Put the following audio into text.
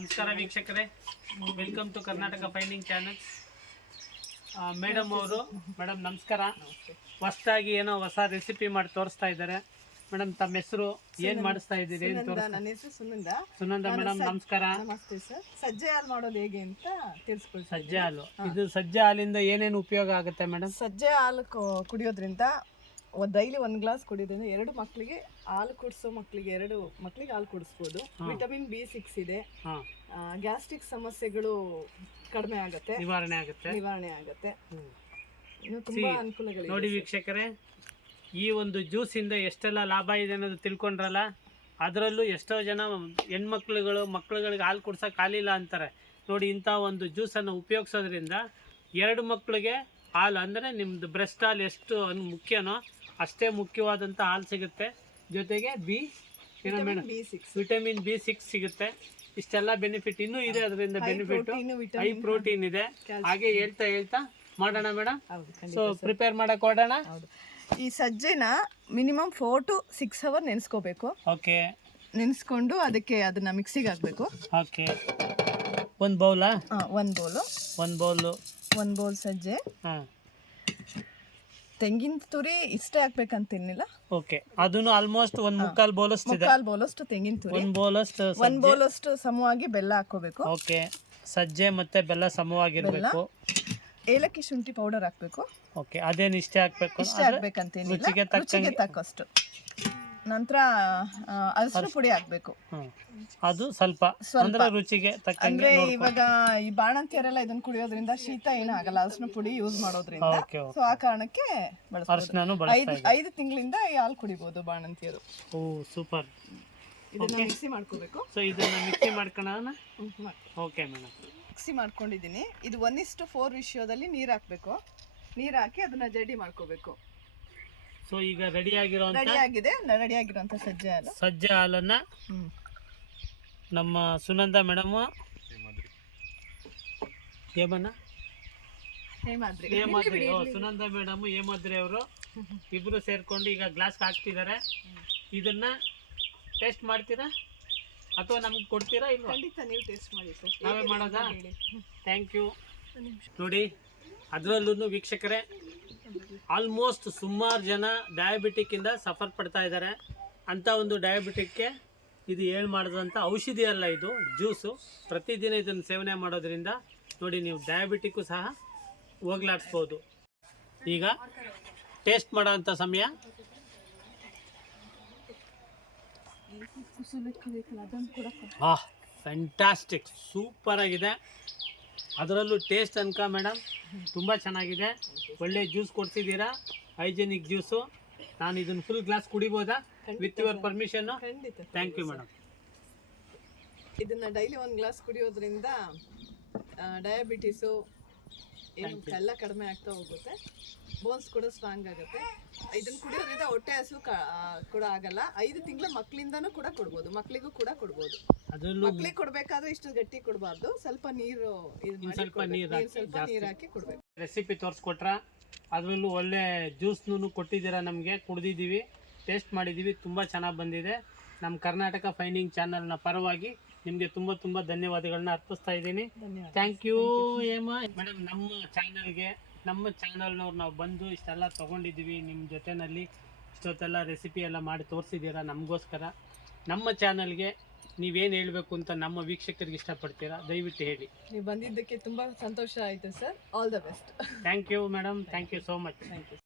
ನಮಸ್ಕಾರ ವೀಕ್ಷಕರೇ. Welcome to Karnataka finding channel madam ಅವರು ಮೇಡಮ್ ನಮಸ್ಕಾರ. ಹೊಸದಾಗಿ ಏನೋ ಹೊಸ ರೆಸಿಪಿ ಮಾಡಿ ತೋರಿಸ್ತಾ ಇದ್ದಾರೆ. ಮೇಡಮ್ ತಮ್ಮ ಹೆಸರು ಏನ್ ಮಾಡಿಸ್ತಾ ಇದ್ದೀರಿ? ಏನ್ ಸುನಂದ, ತೋರಿಸ್ತಾ ನನ್ನ ಹೆಸರು ಸುನಂದ. ಸುನಂದ ಮೇಡಮ್ ನಮಸ್ಕಾರ. ನಮಸ್ತೆ ಸರ್. ಸಜ್ಜೆ ಹಾಲು ಮಾಡೋದು ಹೇಗೆ ಅಂತ ತಿಳಿಸ್ಕೊಳ್ತೀನಿ ಸಜ್ಜೆ ಹಾಲು. ಇದು ಸಜ್ಜೆ ಹಾಲಿಂದ ಏನೇನು ಉಪಯೋಗ ಆಗುತ್ತೆ ಮೇಡಮ್ ಸಜ್ಜೆ ಹಾಲು ಕು- ಕುಡಿಯೋದ್ರಿಂದ ಡೈಲಿ ಒಂದು ಗ್ಲಾಸ್ ಕುಡಿಯೋದ್ರಿಂದ ಎರಡು ಮಕ್ಕಳಿಗೆ ಹಾಲು ಕುಡಿಸೋ ಮಕ್ಕಳಿಗೆ ಎರಡು ಮಕ್ಕಳಿಗೆ ಹಾಲು ಕುಡಿಸ್ಬೋದು. ವಿಟಮಿನ್ ಬಿ ಸಿಕ್ಸ್ ಇದೆ. ಗ್ಯಾಸ್ಟ್ರಿಕ್ ಸಮಸ್ಯೆಗಳು ಕಡಿಮೆ ಆಗುತ್ತೆ. ನಿವಾರಣೆ ಆಗುತ್ತೆ. ನಿವಾರಣೆ ಆಗುತ್ತೆ. ಇನ್ನು ತುಂಬಾ ಅನುಕೂಲಗಳು ನೋಡಿ ವೀಕ್ಷಕರೇ ಈ ಒಂದು ಜ್ಯೂಸಿಂದ ಎಷ್ಟೆಲ್ಲ ಲಾಭ ಇದೆ ಅನ್ನೋದು ತಿಳ್ಕೊಂಡ್ರಲ್ಲ ಅದರಲ್ಲೂ ಎಷ್ಟೋ ಜನ ಹೆಣ್ಮಕ್ಳುಗಳು ಮಕ್ಳುಗಳಿಗೆ ಹಾಲು ಕುಡ್ಸೋಕೆ ಹಾಲಿಲ್ಲ ಅಂತಾರೆ. ನೋಡಿ ಇಂಥ ಒಂದು ಜ್ಯೂಸನ್ನು ಉಪಯೋಗಿಸೋದ್ರಿಂದ ಎರಡು ಮಕ್ಕಳಿಗೆ ಹಾಲು ಅಂದರೆ ನಿಮ್ಮದು ಬ್ರೆಸ್ಟ್ ಹಾಲು ಎಷ್ಟು ಅನ್ ಮುಖ್ಯನೋ ಅಷ್ಟೇ ಮುಖ್ಯವಾದಂಥ ಹಾಲು ಸಿಗುತ್ತೆ. ಜೊತೆಗೆ ಬಿ ಏನೋ ಮೇಡಮ್? ವಿಟಮಿನ್ ಬಿ ಸಿಕ್ಸ್ ಸಿಗುತ್ತೆ. ಇಷ್ಟೆಲ್ಲ ಬೆನಿಫಿಟ್ ಇನ್ನೂ ಇದೆ ಅದರಿಂದ ಬೆನಿಫಿಟ್ ಹೈ ಪ್ರೋಟೀನ್ ಇದೆ. ಹಾಗೆ ಹೇಳ್ತಾ ಹೇಳ್ತಾ ಮಾಡೋಣ ಮೇಡಮ್? ಸೊ ಪ್ರಿಪೇರ್ ಮಾಡಕ್ ಹೊಡೋಣ ಈ ಸಜ್ಜೆನ minimum four to six hour ನೆನೆಸ್ಕೋಬೇಕು. Okay. ನೆನೆಸ್ಕೊಂಡು ಅದಕ್ಕೆ ಅದನ್ನ ಮಿಕ್ಸಿಗೆ ಹಾಕಬೇಕು. ಓಕೆ. ಒಂದು ಬೌಲಾ ಒಂದು ಬೌಲು ಒಂದು ಬೌಲು ಒಂದು ಬೌಲ್ ಸಜ್ಜೆ. ಹಾಂ. ತೆಂಗಿನ ತುರಿ ಇಷ್ಟೇ ಹಾಕ್ಬೇಕಂತೇನಿಲ್ಲ ಓಕೆ ಅದನ್ನು ಆಲ್ಮೋಸ್ಟ್ ಒಂದ್ ಮುಕ್ಕಾಲು ಬೋಲಷ್ಟು ಕಾಲ್ ಬೋಲಷ್ಟು ತೆಂಗಿನ ತುರಿ. ಒಂದ್ ಬೌಲಷ್ಟು ಒಂದ್ ಬೋಲಷ್ಟು ಸಮವಾಗಿ ಬೆಲ್ಲ ಹಾಕೋಬೇಕು ಓಕೆ ಸಜ್ಜೆ ಮತ್ತೆ ಬೆಲ್ಲ ಸಮವಾಗಿರ್ಬೇಕು. ಏಲಕ್ಕಿ ಶುಂಠಿ ಪೌಡರ್ ಹಾಕ್ಬೇಕು. ಓಕೆ ಅದೇನು ಇಷ್ಟೇ ಹಾಕ್ಬೇಕು? ಇಷ್ಟೇ ಹಾಕ್ಬೇಕಂತೇನಿಲ್ಲ ರುಚಿಗೆ ತಕ್ಕಂಗೆ- ರುಚಿಗೆ ತಕ್ಕಷ್ಟು. ನಂತರ ಅರಸಿನ ಪುಡಿ ಹಾಕ್ಬೇಕು. ಅದು ಸ್ವಲ್ಪ ಅಂದ್ರೆ ರುಚಿಗೆ ತಕ್ಕಂಗೆ ಅಂದ್ರೆ ಇವಾಗ ಈ ಬಾಣಂತಿಯರೆಲ್ಲ ಇದನ್ನ ಕುಡಿಯೋದ್ರಿಂದ ಶೀತ ಏನೂ ಆಗಲ್ಲ. ಅರಸಿನ ಪುಡಿ ಯೂಸ್ ಮಾಡೋದ್ರಿಂದ. ಸೊ ಆ ಕಾರಣಕ್ಕೆ ಬಳಸ್ಬೋದು. ಐದು ಬಳಸ್ತಾ ಐದು ತಿಂಗಳಿಂದ ಈ ಹಾಲು ಕುಡಿಬೋದು ಬಾಣಂತಿಯರು. Oh super. ಇದನ್ನ ಮಿಕ್ಸಿ ಮಾಡ್ಕೋಬೇಕು. ಸೊ ಇದನ್ನ ಮಿಕ್ಸಿ ಮಾಡ್ಕೊಳ್ಳೋಣ ಓಕೆ ಮೇಡಮ್. ಮಿಕ್ಸಿ ಮಾಡ್ಕೊಂಡಿದ್ದೀನಿ. ಇದು ಒನ್ ಇಷ್ಟು ಫೋರ್ ವಿಷಯದಲ್ಲಿ ನೀರು ಹಾಕ್ಬೇಕು. ನೀರು ಹಾಕಿ ಅದನ್ನ ಜಡಿ ಮಾಡ್ಕೋಬೇಕು. ಸೊ ಈಗ ರೆಡಿ ಆಗಿರೋ ರೆಡಿ ಆಗಿದೆ ರೆಡಿ ಆಗಿರೋಂಥ ಸಜ್ಜೆ ಹಾಲು. ಸಜ್ಜೆ ಹಾಲನ್ನ ನಮ್ಮ ಸುನಂದ ಮೇಡಮ್. ಏಮನ್ನ ಹೇಮಾದ್ರಿ. ಸುನಂದ ಮೇಡಮ್ ಹೇಮಾದ್ರಿ ಅವರು. ಇಬ್ರು ಸೇರ್ಕೊಂಡು ಈಗ ಗ್ಲಾಸ್ ಹಾಕ್ತಿದ್ದಾರೆ ಇದನ್ನ ಟೇಸ್ಟ್ ಮಾಡ್ತೀರಾ? ಅಥವಾ ನಮ್ಗೆ ಕೊಡ್ತೀರಾ ಇಲ್ಲ ಖಂಡಿತ ನೀವು ಟೇಸ್ಟ್ ಮಾಡಿ ಸರ್. ನಾವೇ ಮಾಡೋದಾ? ಥ್ಯಾಂಕ್ ಯು ನೋಡಿ ಅದರಲ್ಲೂ ವೀಕ್ಷಕರೇ ಆಲ್ಮೋಸ್ಟ್ ಸುಮಾರು ಜನ ಡಯಾಬಿಟಿಕ್ ಇಂದ ಸಫರ್ ಪಡ್ತಾ ಇದ್ದಾರೆ ಅಂಥ ಒಂದು ಡಯಾಬಿಟಿಕ್ಗೆ ಇದು ಏನು ಮಾಡಿದಂಥ ಔಷಧಿ ಅಲ್ಲ ಇದು ಜ್ಯೂಸು ಪ್ರತಿದಿನ ಇದನ್ನು ಸೇವನೆ ಮಾಡೋದ್ರಿಂದ ನೋಡಿ ನೀವು ಡಯಾಬಿಟಿಕ್ಕು ಸಹ ಹೋಗ್ಲಾಡಿಸ್ಬೋದು. ಈಗ ಟೇಸ್ಟ್ ಮಾಡೋ ಅಂಥ ಸಮಯ ಫ್ಯಾಂಟಾಸ್ಟಿಕ್ ಸೂಪರ್ ಆಗಿದೆ. ಅದರಲ್ಲೂ ಟೇಸ್ಟ್ ಅನ್ಕ ಮೇಡಮ್ ತುಂಬ ಚೆನ್ನಾಗಿದೆ. ಒಳ್ಳೆ ಜ್ಯೂಸ್ ಕೊಡ್ತಿದ್ದೀರಾ? ಹೈಜೆನಿಕ್ ಜ್ಯೂಸು ನಾನು ಇದನ್ನು ಫುಲ್ ಗ್ಲಾಸ್ ಕುಡಿಬೋದಾ? ವಿತ್ ಯುವರ್ ಪರ್ಮಿಷನ್ ಖಂಡಿತ ಥ್ಯಾಂಕ್ ಯು ಮೇಡಮ್ ಇದನ್ನು ಡೈಲಿ ಒಂದು ಗ್ಲಾಸ್ ಕುಡಿಯೋದ್ರಿಂದ ಡಯಾಬಿಟಿಸು ಎಲ್ಲ ಕಡಿಮೆ ಆಗ್ತಾ ಹೋಗುತ್ತೆ. ಬೋನ್ಸ್ ಕೂಡ ಸ್ಟ್ರಾಂಗ್ ಆಗುತ್ತೆ. ಇದನ್ನ ಕುಡಿಯೋದ್ರಿಂದ ಹೊಟ್ಟೆ ಹಸು ಕೂಡ ಆಗಲ್ಲ. ಐದು ತಿಂಗಳ ಮಕ್ಕಳಿಂದನೂ ಕೂಡ ಕೊಡ್ಬೋದು. ಮಕ್ಕಳಿಗೂ ಕೂಡ ಕೊಡ್ಬೋದು. ಮಕ್ಕಳಿಗೆ ಕೊಡ್ಬೇಕಾದ್ರೆ ಇಷ್ಟು ಗಟ್ಟಿ ಕೊಡಬಾರ್ದು. ಸ್ವಲ್ಪ ನೀರು ಸ್ವಲ್ಪ ನೀರ್ ಸ್ವಲ್ಪ ನೀರು ಹಾಕಿ ಕೊಡ್ಬೇಕು. ರೆಸಿಪಿ ತೋರಿಸ್ಕೊಟ್ರ? ಅದರಲ್ಲೂ ಒಳ್ಳೆ ಜ್ಯೂಸ್ನು ಕೊಟ್ಟಿದ್ದೀರಾ ನಮಗೆ? ಕುಡ್ದಿದ್ದೀವಿ. ಟೇಸ್ಟ್ ಮಾಡಿದ್ದೀವಿ. ತುಂಬ ಚೆನ್ನಾಗಿ ಬಂದಿದೆ. ನಮ್ಮ ಕರ್ನಾಟಕ ಫೈಂಡಿಂಗ್ ಚಾನಲ್ನ ಪರವಾಗಿ ನಿಮಗೆ ತುಂಬ ತುಂಬ ಧನ್ಯವಾದಗಳನ್ನ ಅರ್ಪಿಸ್ತಾ ಇದ್ದೀನಿ. Thank you Hema. ಮೇಡಮ್ ನಮ್ಮ ಚಾನಲ್ಗೆ ನಮ್ಮ ಚಾನಲ್ನವ್ರು ನಾವು ಬಂದು ಇಷ್ಟೆಲ್ಲ ತೊಗೊಂಡಿದ್ದೀವಿ ನಿಮ್ಮ ಜೊತೆಯಲ್ಲಿ ಇಷ್ಟೊತ್ತೆಲ್ಲ ರೆಸಿಪಿ ಎಲ್ಲ ಮಾಡಿ ತೋರಿಸಿದ್ದೀರಾ ನಮಗೋಸ್ಕರ. ನಮ್ಮ ಚಾನಲ್ಗೆ ನೀವೇನು ಹೇಳಬೇಕು ಅಂತ ನಮ್ಮ ವೀಕ್ಷಕರಿಗೆ ಇಷ್ಟಪಡ್ತೀರಾ ದಯವಿಟ್ಟು ಹೇಳಿ. ನೀವು ಬಂದಿದ್ದಕ್ಕೆ ತುಂಬ ಸಂತೋಷ ಆಯಿತು sir. All the best thank you madam thank you so much thank you